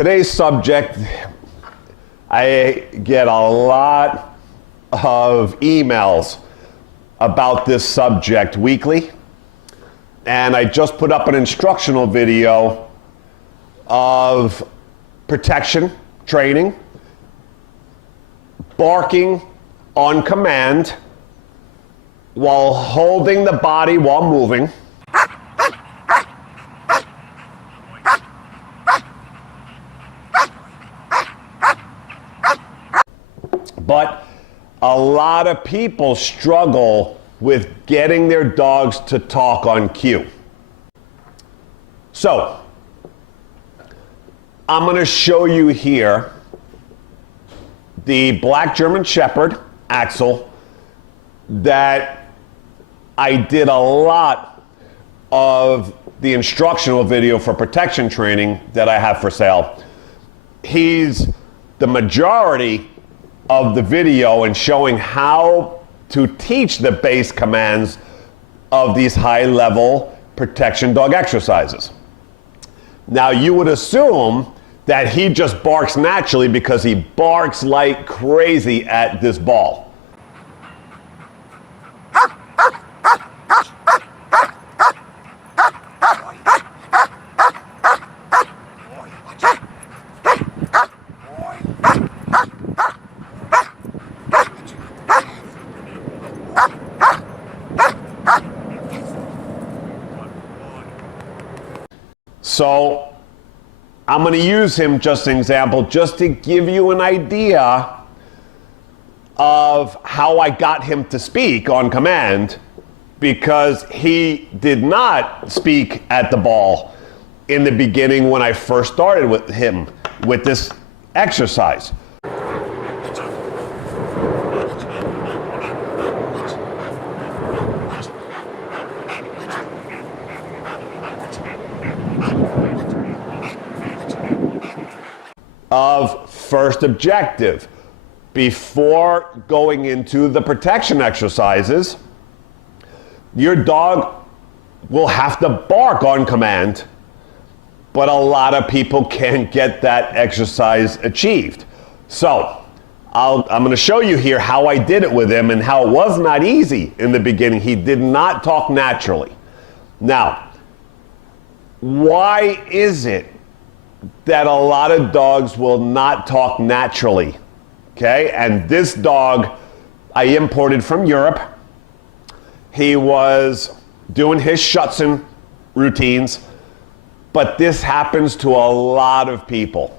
Today's subject, I get a lot of emails about this subject weekly, and I just put up an instructional video of protection training, barking on command while holding the body while moving, but a lot of people struggle with getting their dogs to talk on cue. So, I'm going to show you here the black German Shepherd, Axel, that I did a lot of the instructional video for protection training that I have for sale. He's the majority of the video and showing how to teach the base commands of these high-level protection dog exercises. Now, you would assume that he just barks naturally because he barks like crazy at this ball. So I'm going to use him just as an example, just to give you an idea of how I got him to speak on command, because he did not speak at the ball in the beginning when I first started with him with this exercise. Of first objective, before going into the protection exercises, your dog will have to bark on command, but a lot of people can't get that exercise achieved. So I'm going to show you here how I did it with him and how it was not easy in the beginning. He did not talk naturally. Now, why is it that a lot of dogs will not talk naturally? Okay, and this dog I imported from Europe. He was doing his Schutzen routines, but this happens to a lot of people.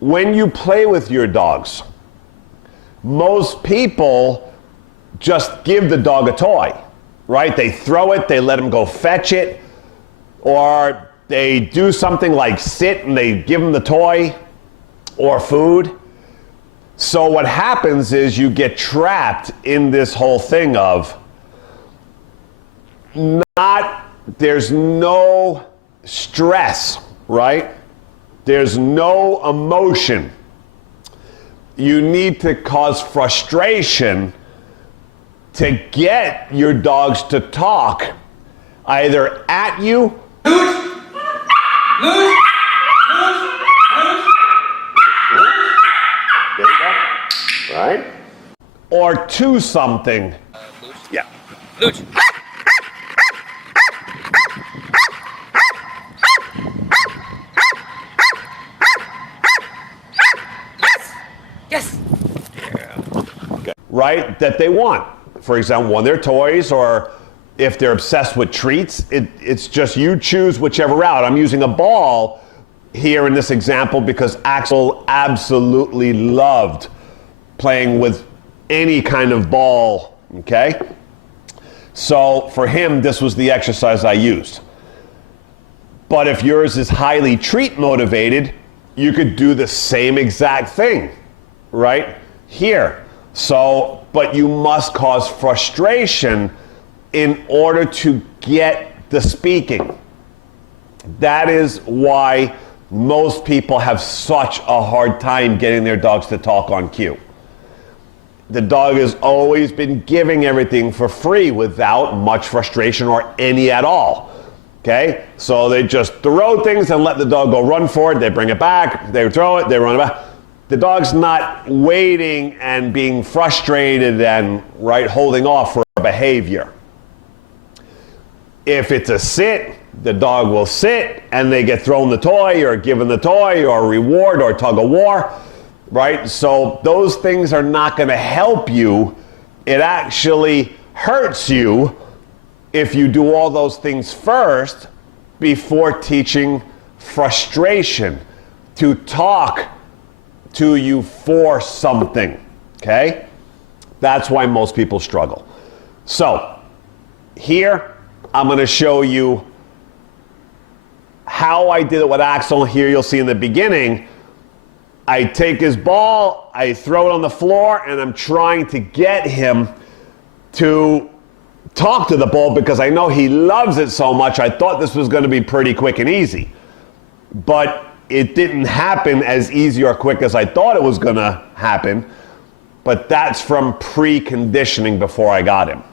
When you play with your dogs, most people just give the dog a toy, right? They throw it, they let him go fetch it, or they do something like sit and they give them the toy or food. So what happens is you get trapped in this whole thing of there's no stress, right? There's no emotion. You need to cause frustration to get your dogs to talk either at you, right? Or to something. Yeah. Luch. Yes. Yeah. Okay. Right? That they want. For example, one of their toys, or if they're obsessed with treats, it's just you choose whichever route. I'm using a ball here in this example because Axel absolutely loved playing with any kind of ball, okay? So for him, this was the exercise I used. But if yours is highly treat motivated, you could do the same exact thing, right? Here. So, but you must cause frustration in order to get the speaking. That is why most people have such a hard time getting their dogs to talk on cue. The dog has always been giving everything for free without much frustration or any at all. Okay? So they just throw things and let the dog go run for it. They bring it back, they throw it, they run it back. The dog's not waiting and being frustrated and holding off for a behavior. If it's a sit, the dog will sit and they get thrown the toy or given the toy or reward or tug of war, right? So those things are not going to help you. It actually hurts you if you do all those things first before teaching frustration, to talk to you for something, okay? That's why most people struggle. So here, I'm going to show you how I did it with Axel. Here you'll see in the beginning, I take his ball, I throw it on the floor, and I'm trying to get him to talk to the ball because I know he loves it so much. I thought this was going to be pretty quick and easy. But it didn't happen as easy or quick as I thought it was going to happen. But that's from preconditioning before I got him.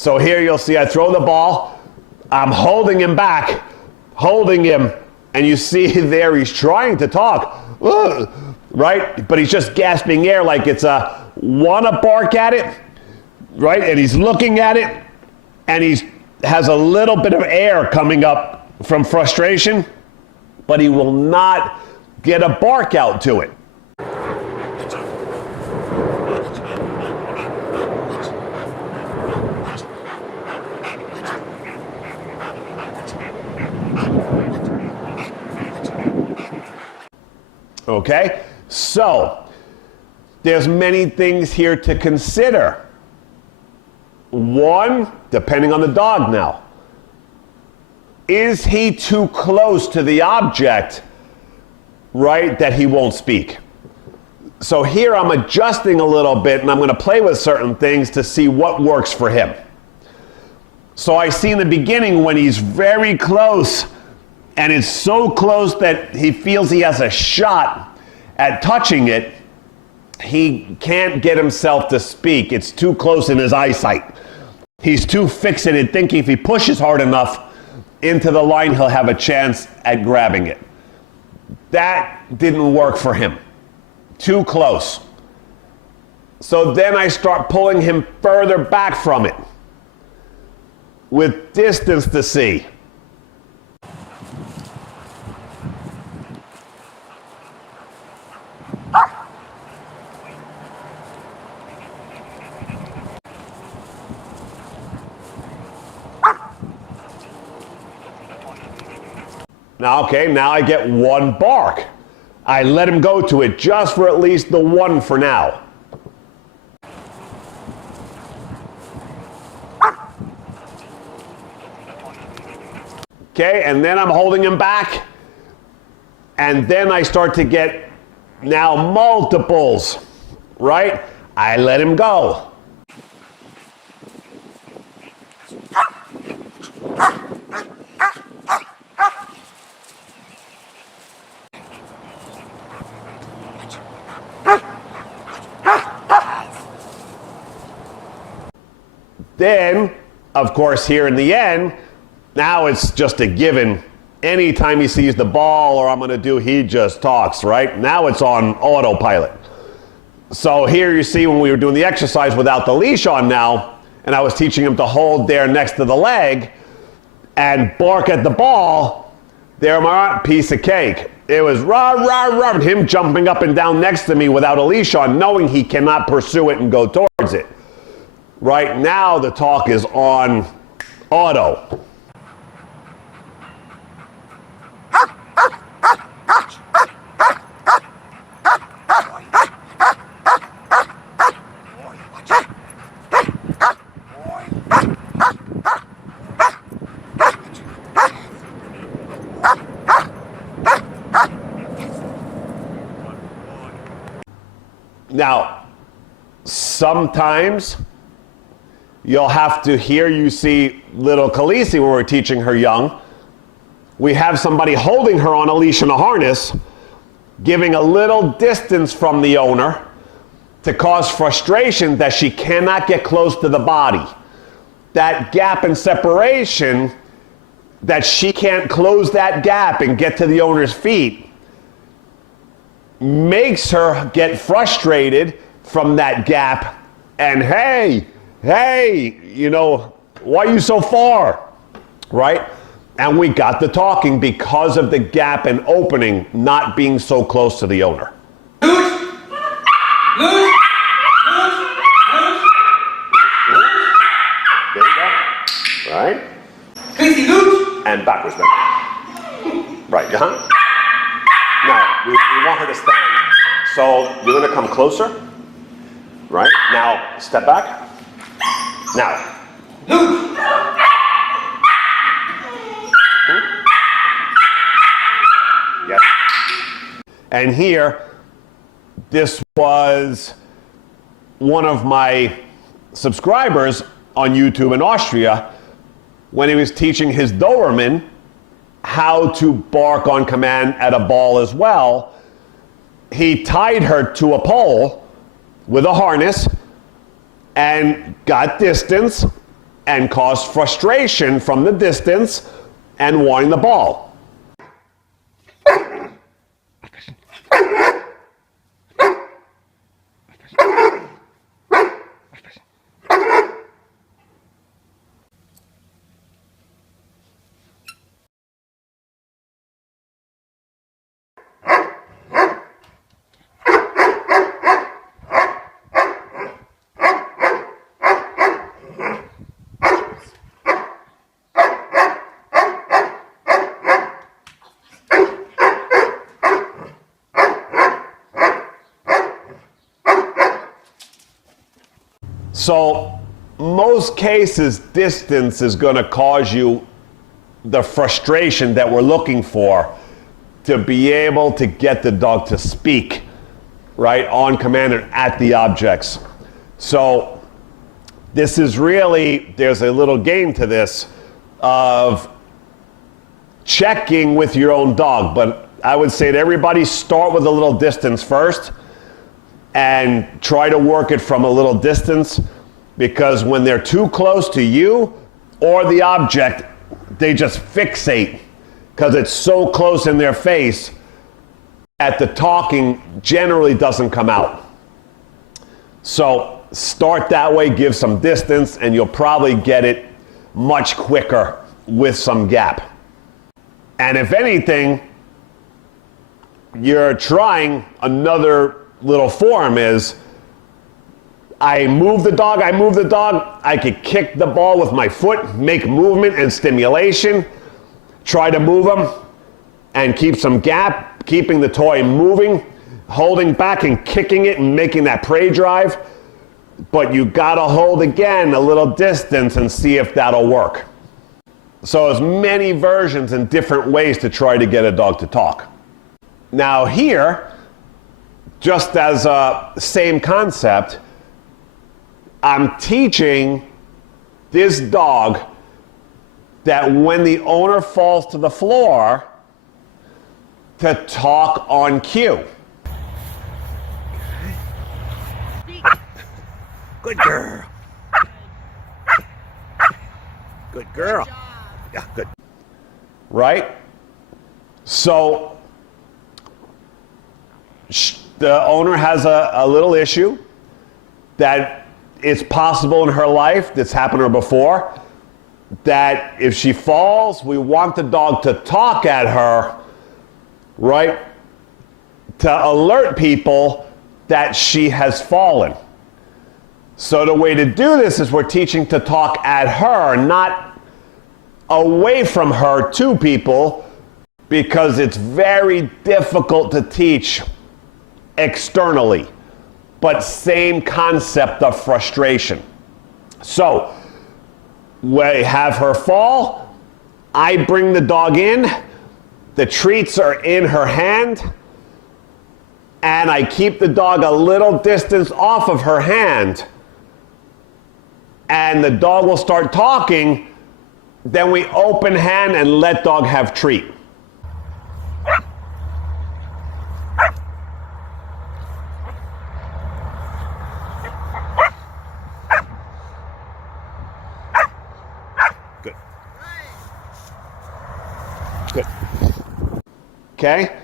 So here you'll see I throw the ball, I'm holding him back, holding him, and you see there he's trying to talk, right? But he's just gasping air like it's a wanna bark at it, right? And he's looking at it, and he has a little bit of air coming up from frustration, but he will not get a bark out to it. Okay, so there's many things here to consider. One, depending on the dog now, is he too close to the object, right, that he won't speak? So here I'm adjusting a little bit and I'm going to play with certain things to see what works for him. So I see in the beginning when he's very close, and it's so close that he feels he has a shot at touching it, he can't get himself to speak. It's too close in his eyesight. He's too fixated, thinking if he pushes hard enough into the line, he'll have a chance at grabbing it. That didn't work for him. Too close. So then I start pulling him further back from it with distance to see. Now, okay, now I get one bark. I let him go to it just for at least the one for now. Okay, and then I'm holding him back. And then I start to get now multiples, right? I let him go. Then, of course, here in the end, now it's just a given anytime he sees the ball or I'm going to do, he just talks, right? Now it's on autopilot. So here you see when we were doing the exercise without the leash on now, and I was teaching him to hold there next to the leg and bark at the ball, there, my piece of cake. It was rah, rah, rah, and him jumping up and down next to me without a leash on, knowing he cannot pursue it and go towards it. Right now, the talk is on auto. Now, sometimes you'll have to hear, you see little Khaleesi when we're teaching her young, we have somebody holding her on a leash and a harness, giving a little distance from the owner to cause frustration that she cannot get close to the body. That gap in separation, that she can't close that gap and get to the owner's feet, makes her get frustrated from that gap and hey, you know, why are you so far, right? And we got the talking because of the gap and opening not being so close to the owner. Loose! Loose! There you go. Right? Crazy loose! And backwards then. Right, Now, we want her to stand. So you're going to come closer. Right? Now, step back. Now. Loose! Yes. And here, this was one of my subscribers on YouTube in Austria when he was teaching his Doberman how to bark on command at a ball as well. He tied her to a pole with a harness and got distance and caused frustration from the distance and wanting the ball. So most cases, distance is going to cause you the frustration that we're looking for to be able to get the dog to speak, right, on command and at the objects. So this is really, there's a little game to this of checking with your own dog. But I would say to everybody, start with a little distance first and try to work it from a little distance, because when they're too close to you or the object, they just fixate because it's so close in their face that the talking generally doesn't come out. So start that way, give some distance, and you'll probably get it much quicker with some gap. And if anything, you're trying another little form is, I move the dog, I could kick the ball with my foot, make movement and stimulation, try to move them and keep some gap, keeping the toy moving, holding back and kicking it and making that prey drive. But you gotta hold again a little distance and see if that'll work. So there's many versions and different ways to try to get a dog to talk. Now here, just as a same concept, I'm teaching this dog that when the owner falls to the floor, to talk on cue. Good girl. Good girl. Yeah, good. Right? So the owner has a little issue that it's possible in her life, that's happened to her before, that if she falls, we want the dog to talk at her, right, to alert people that she has fallen. So the way to do this is we're teaching to talk at her, not away from her to people, because it's very difficult to teach externally, but same concept of frustration. So we have her fall, I bring the dog in, the treats are in her hand, and I keep the dog a little distance off of her hand, and the dog will start talking. Then we open hand and let dog have treat. Good. Good. Okay?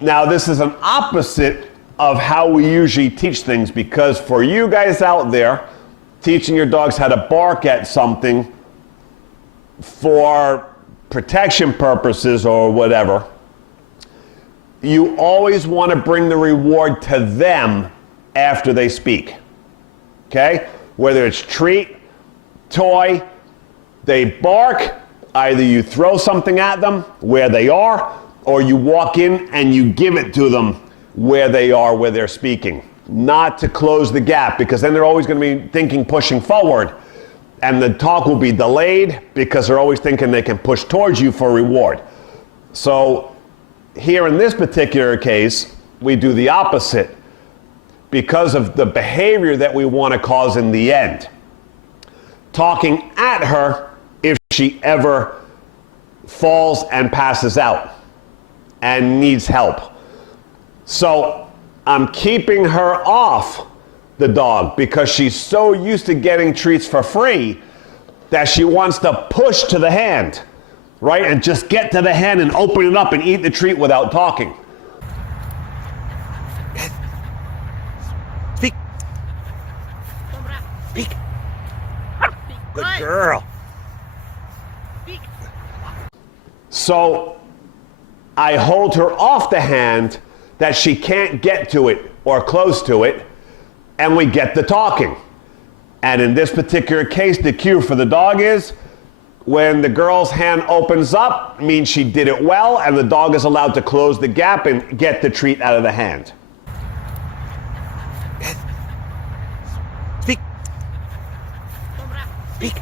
Now this is an opposite of how we usually teach things, because for you guys out there, teaching your dogs how to bark at something for protection purposes or whatever, you always want to bring the reward to them after they speak. Okay? Whether it's treat, toy, they bark, either you throw something at them where they are, or you walk in and you give it to them where they are, where they're speaking. Not to close the gap, because then they're always going to be thinking pushing forward, and the talk will be delayed because they're always thinking they can push towards you for reward. So here in this particular case, we do the opposite because of the behavior that we want to cause in the end. Talking at her if she ever falls and passes out and needs help. So I'm keeping her off the dog because she's so used to getting treats for free that she wants to push to the hand, right? And just get to the hand and open it up and eat the treat without talking. Speak. Speak. Good girl. So I hold her off the hand that she can't get to it or close to it, and we get the talking. And in this particular case, the cue for the dog is when the girl's hand opens up, means she did it well, and the dog is allowed to close the gap and get the treat out of the hand. Speak. Speak.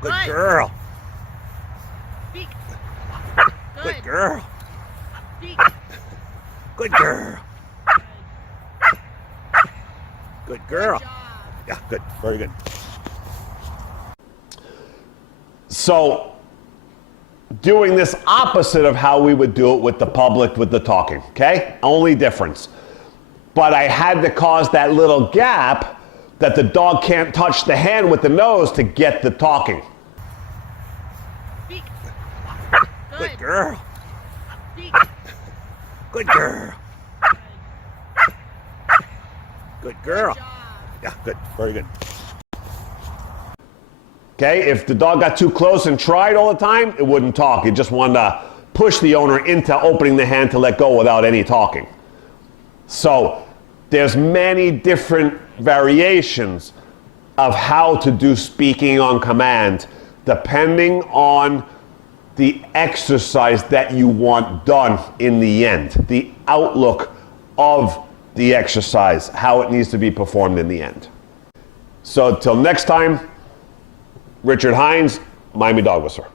Good girl. Good girl. Good girl. Good girl. Yeah, good. Very good. So doing this opposite of how we would do it with the public, with the talking, okay? Only difference. But I had to cause that little gap that the dog can't touch the hand with the nose to get the talking. Good girl. Good girl. Good girl. Yeah, good. Very good. Okay, if the dog got too close and tried all the time, it wouldn't talk. It just wanted to push the owner into opening the hand to let go without any talking. So there's many different variations of how to do speaking on command, depending on the exercise that you want done in the end, the outlook of the exercise, how it needs to be performed in the end. So till next time, Richard Hines, Miami Dog Whisperer.